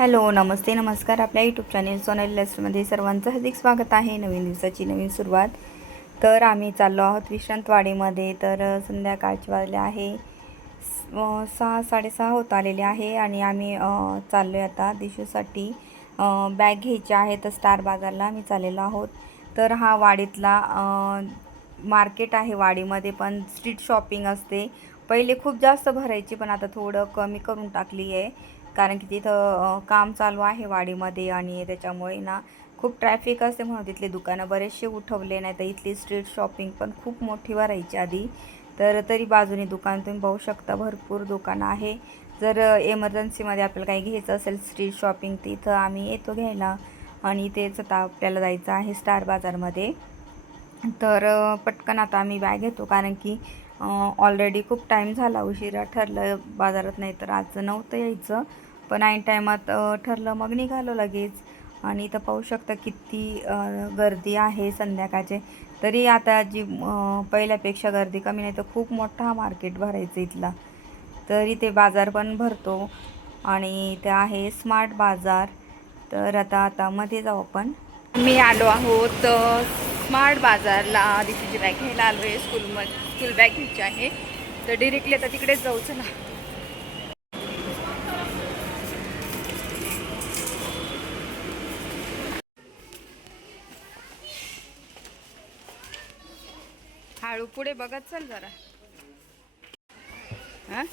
Hello, नमस्ते, नमस्कार. आपल्या YouTube channel Sonali लाईफस्टाईलमध्ये सर्वांचं हार्दिक स्वागत आहे. नवीन दिवसाची नवीन सुरुवात. तर आम्ही चाललो आहोत विश्रांतवाडीमध्ये. तर संध्याकाळचे वाजले आहे 6-6:30 होत आलेले आहे आणि आम्ही चाललो आहे आता दिशूसाठी बॅग घ्यायची आहे. तर स्टार बाजारला आम्ही चाललेलो आहोत. तर हा वाडीतला मार्केट आहे. वाडीमध्ये पण स्ट्रीट शॉपिंग असते. पहिले खूप जास्त भरायची, पण आता थोडं कमी करून टाकली आहे, कारण की तिथं काम चालू आहे वाडीमध्ये आणि त्याच्यामुळे ना खूप ट्रॅफिक असते, म्हणून तिथले दुकानं बरेचसे उठवले. नाही तर इथली स्ट्रीट शॉपिंग पण खूप मोठी भरायची आधी. तर तरी बाजूने दुकान तुम्ही पाहू शकता, भरपूर दुकानं आहे. जर एमर्जन्सीमध्ये आपल्याला काही घ्यायचं असेल स्ट्रीट शॉपिंग, तिथं आम्ही येतो घ्यायला. आणि तेच आता आपल्याला जायचं आहे स्टार बाजारमध्ये. तर पटकन आता आम्ही बॅग घेतो, कारण की ऑलरेडी खूप टाईम झाला, उशिरा ठरलं बाजारात. नाही तर आज नव्हतं यायचं, पण ऐन टायमात ठरलं, मग निघालो लगेच. आणि इथं पाहू शकता किती गर्दी आहे संध्याकाळचे. तरी आता जी पहिल्यापेक्षा गर्दी कमी, नाही तर खूप मोठा मार्केट भरायचं इथला. तर इथे बाजार पण भरतो आणि इथे आहे स्मार्ट बाजार. तर आता मध्ये जाऊ आपण. मी आलो आहोत स्मार्ट बाजारला. दिशूची बॅग घ्यायला आलो आहे. स्कूल बॅग घ्यायची आहे. तर डिरेक्टली आता तिकडेच जाऊ. चला. हळू पुढे बघत चल जरा. हां,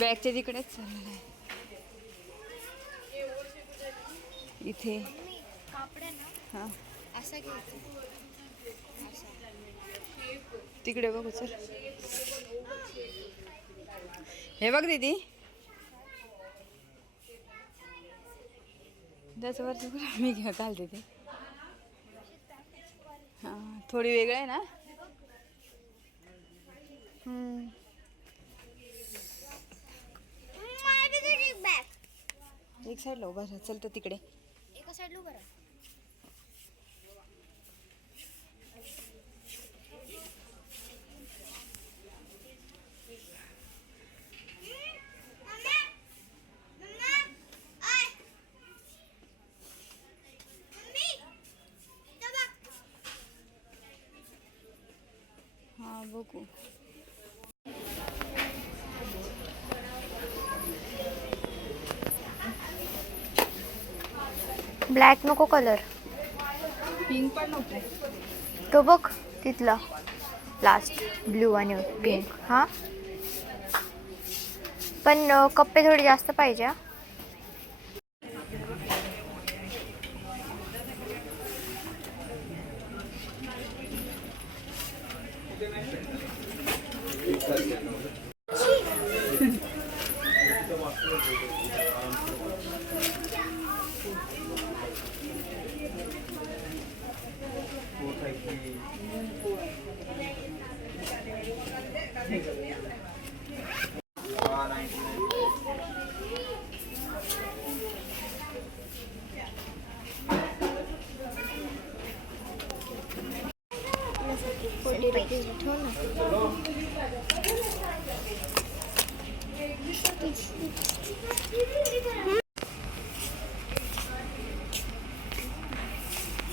बॅगच्या तिकडेच चाललेलं आहे. इथे हां, तिकडे बघू चल. हे बघ दीदी, त्याच्यावरती मी घालते ते. हां, थोडी वेगळं आहे ना. एक साईडला उभा राहा. चल तर तिकडे एका साईडला उभा राहा. हां, बघू. ब्लॅक नको कलर. पिंक पण नव्हते. तो बघ तिथला लास्ट ब्ल्यू आणि पिंक. हां, पण कप्पे थोडे जास्त पाहिजे. हां,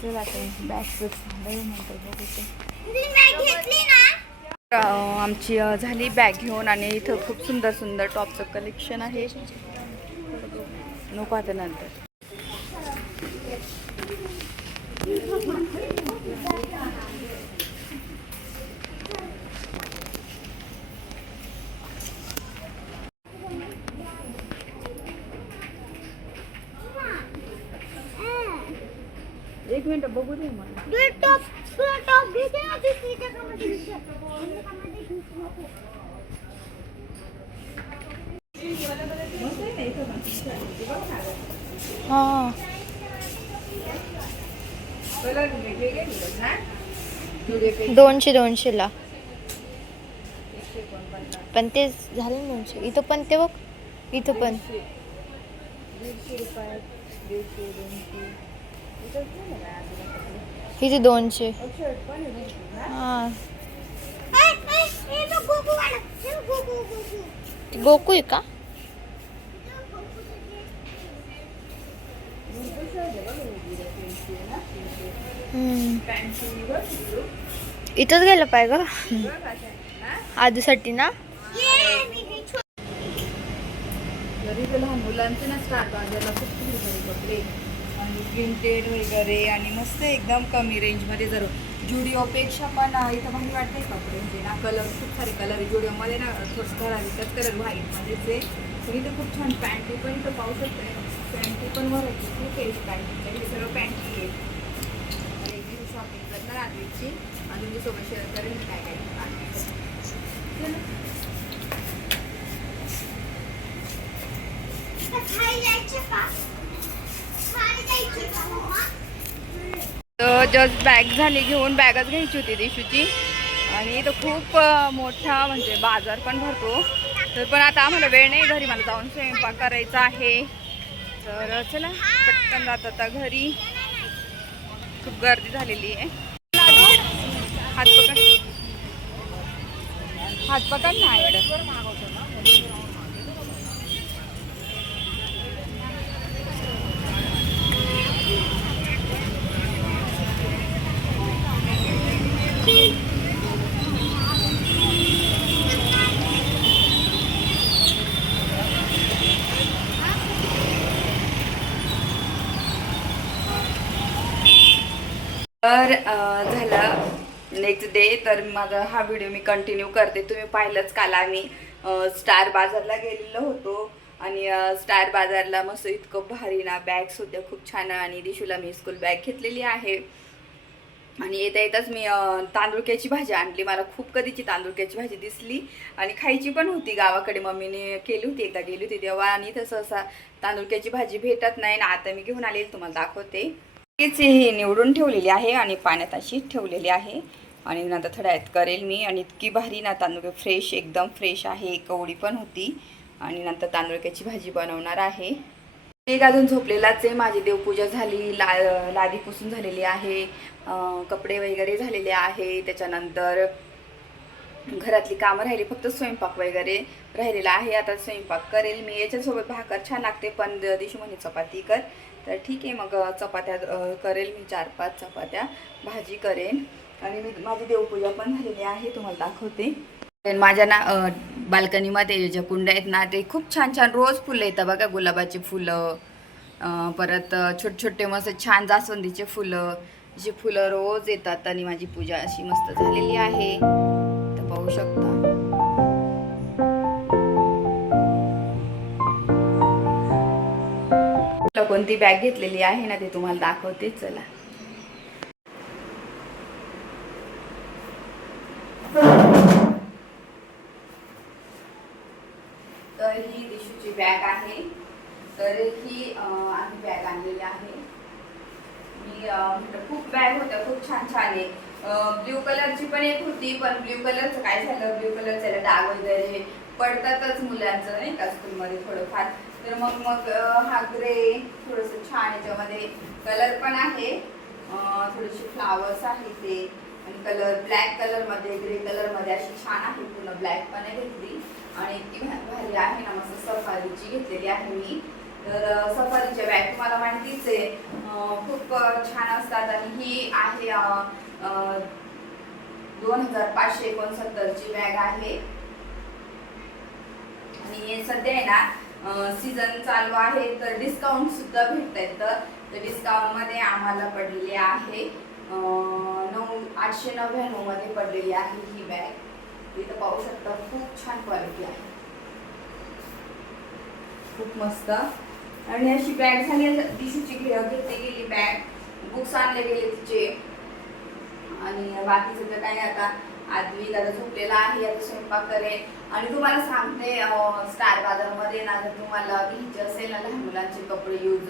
चल आता बॅगचं नंतर बघू. आमची झाली बॅग घेऊन, आणि इथं खूप सुंदर सुंदर टॉपचं कलेक्शन आहे. नको आता नंतर. एक मिनिट बघू दे मला. हां, 200-200ला. पण ते झालं ना 200. इथं पण ते बघ, इथं पण 150 रुपयात 150, 200. इथे 200. शर्ट पण आहे. हां, गोकू आहे का? इथंच गेलं पाहिजे आधीसाठी ना. लहान मुलांचे ना स्टार बाजारला खूप भारी कपडे आणि प्रिंटेड वगैरे आणि मस्त एकदम कमी रेंजमध्ये. जर जुडिओपेक्षा पण इथं भारी वाटते कपडे. म्हणजे ना कलर खूप सारे कलर आहे जुडिओमध्ये ना. थोडं ठराविकच कलर व्हाईटमध्येच आहे. तर इथं खूप छान पॅन्टी पण इथं पाहू शकते. पॅन्टी पण व्हरायटी खूप आहे पॅन्टीच्या. हे सगळं पॅन्टी आहे. आणि एक दिवस शॉपिंग करणार आजची आणि तुमच्यासोबत शेअर करेन काय काय तर जस्ट बॅग झाली घेऊन. बॅगच घ्यायची होती दिशूची. आणि इथं खूप मोठा म्हणजे बाजार पण भरतो. तर पण आता आम्हाला वेळ नाही, घरी मला जाऊन स्वयंपाक करायचा आहे. तर चला पटकन जात आता घरी. खूप गर्दी झालेली आहे. हात पकड, हात पकड ना इकडं. तर झालं नेक्स्ट डे. तर माझा हा व्हिडिओ मी कंटिन्यू करते. तुम्ही पाहिलंच काल आम्ही स्टार बाजारला गेलेलो होतो. आणि स्टार बाजारला मस्त इतकं भारी ना बॅग्स होत्या खूप छान. आणि दिशूला मी स्कूल बॅग घेतलेली आहे. आणि येता येताच मी तांदुळक्याची भाजी आणली. मला खूप कधीची तांदुळक्याची भाजी दिसली आणि खायची पण होती. गावाकडे मम्मीने केली होती, एकदा गेली होती तेव्हा. आणि तसं असा तांदुळक्याची भाजी भेटत नाही ना. आता मी घेऊन आलेली तुम्हाला दाखवते. ही निवडून ठेवलेली आहे आणि पाण्यात अशी ठेवलेली आहे. आणि नंतर थोड्या वेळात करेल मी. आणि इतकी भारी ना तांदूळ फ्रेश, एकदम फ्रेश आहे. कवडी पण होती. आणि नंतर तांदुळक्याची भाजी बनवणार आहे. एक अजून झोपलेलाच आहे. माझी देवपूजा झाली, लादी पुसून झालेली आहे, कपडे वगैरे झालेले आहे. त्याच्यानंतर घरातली कामं राहिली, फक्त स्वयंपाक वगैरे राहिलेला आहे. आता स्वयंपाक करेल मी. याच्यासोबत भाकर छान लागते पण दिशू म्हणे चपाती कर. तर ठीक आहे मग चपात्या करेल मी. 4-5 चपात्या, भाजी करेन. आणि मी माझी देवपूजा पण झालेली आहे, तुम्हाला दाखवते. माझ्या ना बाल्कनीमध्ये ज्या कुंड्या आहेत ना, ते खूप छान छान रोज फुलं येतात बघा. गुलाबाची फुलं, परत छोटे छोटे मस्त छान जास्वंदीचे फुलं, अशी फुलं रोज येतात. आणि माझी पूजा अशी मस्त झालेली आहे, तर पाहू शकता. कोणती बॅग घेतलेली आहे ना ते तुम्हाला दाखवते. चला. तर ही दिशूची बॅग आहे. तर ही आम्ही बॅग आणलेली आहे. मी खूप बॅग होत्या, खूप छान छान आहे. ब्ल्यू कलरची पण एक होती, पण ब्ल्यू कलरचं काय झालं, ब्ल्यू कलरचं डाग वगैरे पडतातच मुलांचं नाही का स्कूलमध्ये थोडंफार. तर मग हा ग्रे थोडंसं छान, याच्यामध्ये कलर पण आहे, थोडेसे फ्लावर्स आहे ते. आणि कलर ब्लॅक कलरमध्ये, ग्रे कलरमध्ये अशी छान आहे. पूर्ण ब्लॅक पण आहे घेतली. आणि इतकी भारी आहे ना, मस्त सफारीची घेतलेली आहे मी. तर सफारीच्या बॅग तुम्हाला माहितीच आहे, खूप छान असतात. आणि ही आहे 2569ची बॅग आहे. आणि सध्या आहे ना सीझन चालू आहे, तर डिस्काउंट सुद्धा भेटत आहेत. तर डिस्काउंटमध्ये आम्हाला पडलेली आहे 899 मध्ये पडलेली आहे ही बॅग. इथं पाहू शकता, खूप छान क्वालिटी आहे, खूप मस्त. आणि अशी बॅग झाली. दिशूची घेतली गेली बॅग, बुक्स आणले गेले तिचे. आणि बाकीचं तर काही आता आदवी दादा झोपलेला आहे, आता स्वयंपाक करेल. आणि तुम्हाला सांगते, स्टार बाजारमध्ये ना जर तुम्हाला घ्यायचे असेल ना लहान मुलांचे कपडे यूज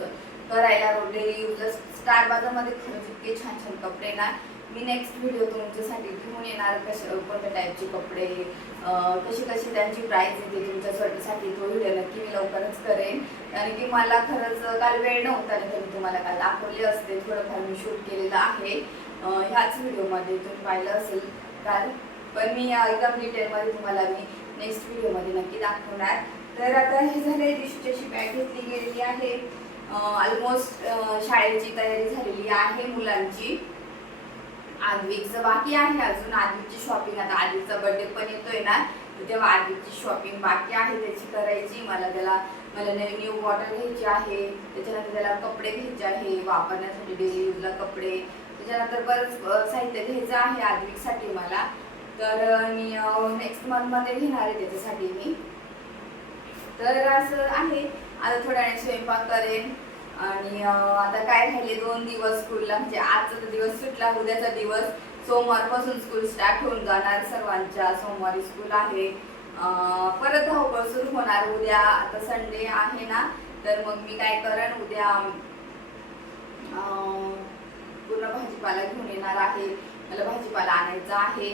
करायला, डेली यूज, स्टार बाजारमध्ये खरंच इतके छान छान कपडे ना. मी नेक्स्ट व्हिडिओ तुमच्यासाठी घेऊन येणार, कोणत्या टाईपचे कपडे, कशी त्यांची प्राईस येते तुमच्यासाठी. तो व्हिडिओ नक्की मी लवकरच करेन. कारण की मला खरंच काल वेळ नव्हता, नाही तर मी तुम्हाला काल दाखवले असते. थोडंफार मी शूट केलेलं आहे ह्याच व्हिडिओमध्ये, तुम्ही पाहिलं असेल काल. पण मी एकदम डिटेलमध्ये तुम्हाला मी नेक्स्ट व्हिडिओमध्ये नक्की दाखवणार. तर आता हे झाले, दिशूची अशी बॅग घेतली गेलेली आहे. ऑलमोस्ट शाळेची तयारी झालेली आहे मुलांची. आद्विकचं बाकी आहे अजून. आद्विकची शॉपिंग, आता आद्विकचा बर्थडे पण येतोय ना, तर तेव्हा आद्विकची शॉपिंग बाकी आहे त्याची करायची. मला न्यू बॉटल घ्यायची आहे, त्याच्यानंतर त्याला कपडे घ्यायचे आहे वापरण्यासाठी, डेली यूजला कपडे. त्याच्यानंतर बरंच साहित्य घ्यायचं आहे आद्विकसाठी मला. तर मी नेक्स्ट मंथमध्ये घेणार आहे त्याच्यासाठी मी. तर असं आहे. आता थोड्या वेळाने स्वयंपाक करेन. आणि आता काय राहिले 2 दिवस स्कूलला, म्हणजे आजचा तर दिवस सुटला, उद्याचा दिवस. सोमवारपासून स्कूल स्टार्ट होऊन जाणार सर्वांच्या. सोमवारी स्कूल आहे. परत धावपळ सुरू होणार उद्या. आता संडे आहे ना, तर मग मी काय करेन, उद्या पूर्ण भाजीपाला घेऊन येणार आहे. मला भाजीपाला आणायचा आहे.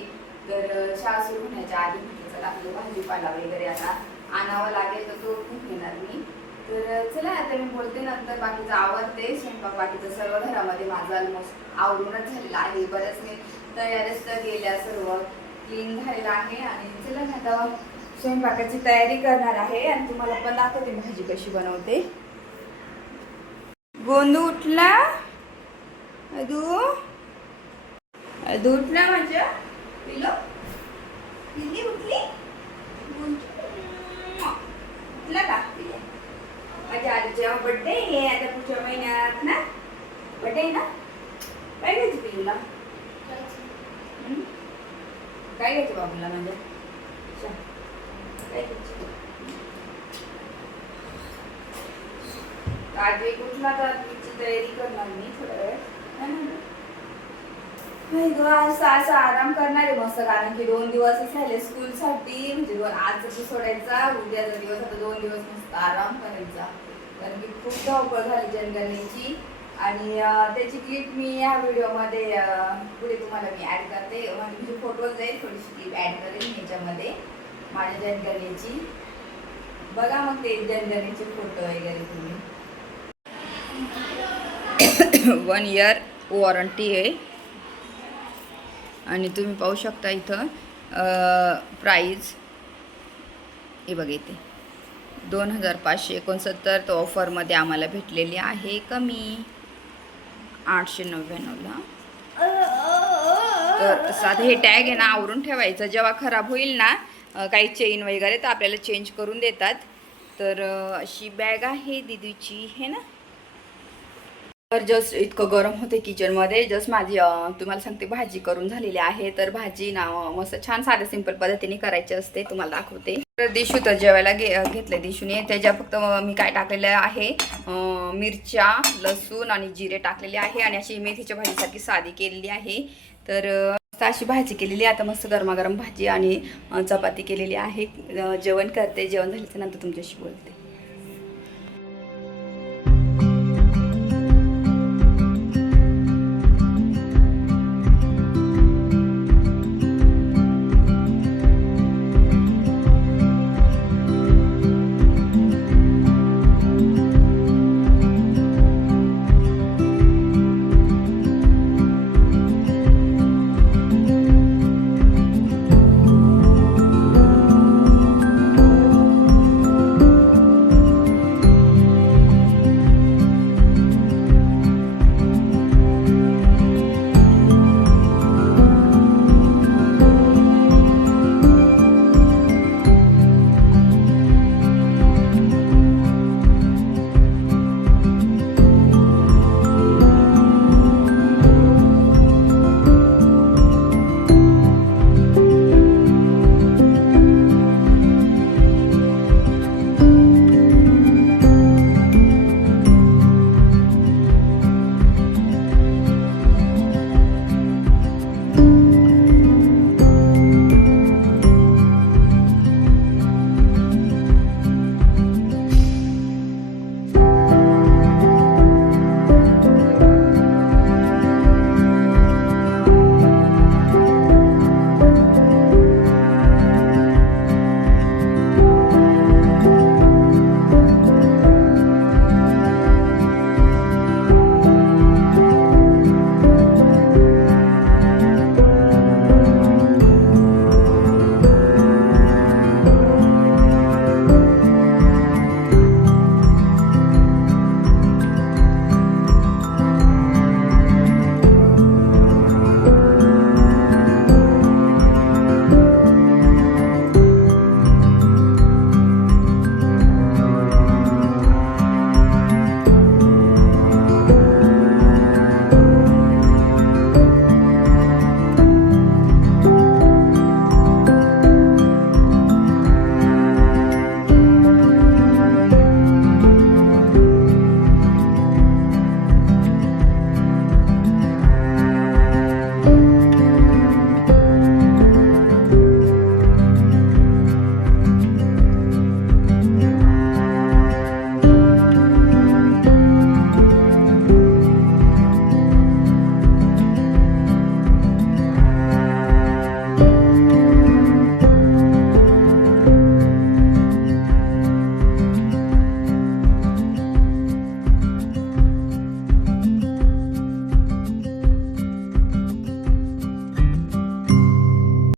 तर शाळा सुरू होण्याच्या आधी म्हटलं चला आपलं भाजीपाला वगैरे आता आणावं लागेल, तर तो घेऊन येणार मी. तर चला आता मी बोलते नंतर. बाकीचं आवडते स्वयंपाक, बाकीचं सर्व घरामध्ये माझं ऑलमोस्ट आवरूनच झालेलं आहे. बऱ्याच मी तयारीच तर गेल्या, सर्व क्लीन झालेलं आहे. आणि चला आता स्वयंपाकाची तयारी करणार आहे आणि तुम्हाला पण दाखवते भाजी कशी बनवते. गोंदू उठला, अदू अदू उठला माझ्या पिल्लू, पिल्ली उठली, उठला का? माझ्या आजीचा बर्थडे आहे आता पुढच्या महिन्यात ना, बर्थडे आहे ना. काय घ्यायचं पिल्लूला? काय घ्यायचं बाबूला म्हणजे? काय घ्यायचं? आजी कुठला तर आजीची तयारी करणार मी थोड्या वेळ. असं आराम करणार आहे मस्त, कारण की 2 दिवसच राहिले स्कूलसाठी. म्हणजे आज सोडायचा, उद्याचा दिवस, आता 2 दिवस मस्त आराम करायचा. कारण की खूप धावपळ झाली जनगणनेची. आणि त्याची क्लिप मी या व्हिडिओमध्ये पुढे तुम्हाला मी ॲड करते. म्हणजे फोटोज जाईल, थोडीशी क्लिप ॲड करेन याच्यामध्ये माझ्या जनगणनेची. बघा मग ते जनगणनेचे फोटो वगैरे तुम्ही. 1 इयर वॉरंटी आहे. आणि तुम्ही पाहू शकता इथं प्राईज हे बघा, इथे 2569. तो ऑफरमध्ये आम्हाला भेटलेली आहे कमी 899ला. तर साधं हे टॅग आहे ना आवरून ठेवायचं. जेव्हा खराब होईल ना काही चेन वगैरे, तर आपल्याला चेंज करून देतात. तर अशी बॅग आहे दीदीची हे ना. तर जस्ट इतकं गरम होते किचनमध्ये. जस्ट माझी तुम्हाला सांगते भाजी करून झालेली आहे. तर भाजी ना मस्त छान साध्या सिंपल पद्धतीने करायची असते, तुम्हाला दाखवते. तर दिशू तर जेवायला घेतलं दिशूने. त्याच्या फक्त मी काय टाकलेलं आहे, मिरच्या, लसूण आणि जिरे टाकलेले आहे. आणि अशी मेथीच्या भाजीसारखी साधी केलेली आहे. तर अशी भाजी केलेली. आता मस्त गरमागरम भाजी आणि चपाती केलेली आहे. जेवण करते. जेवण झाल्याच्या नंतर तुमच्याशी बोलते.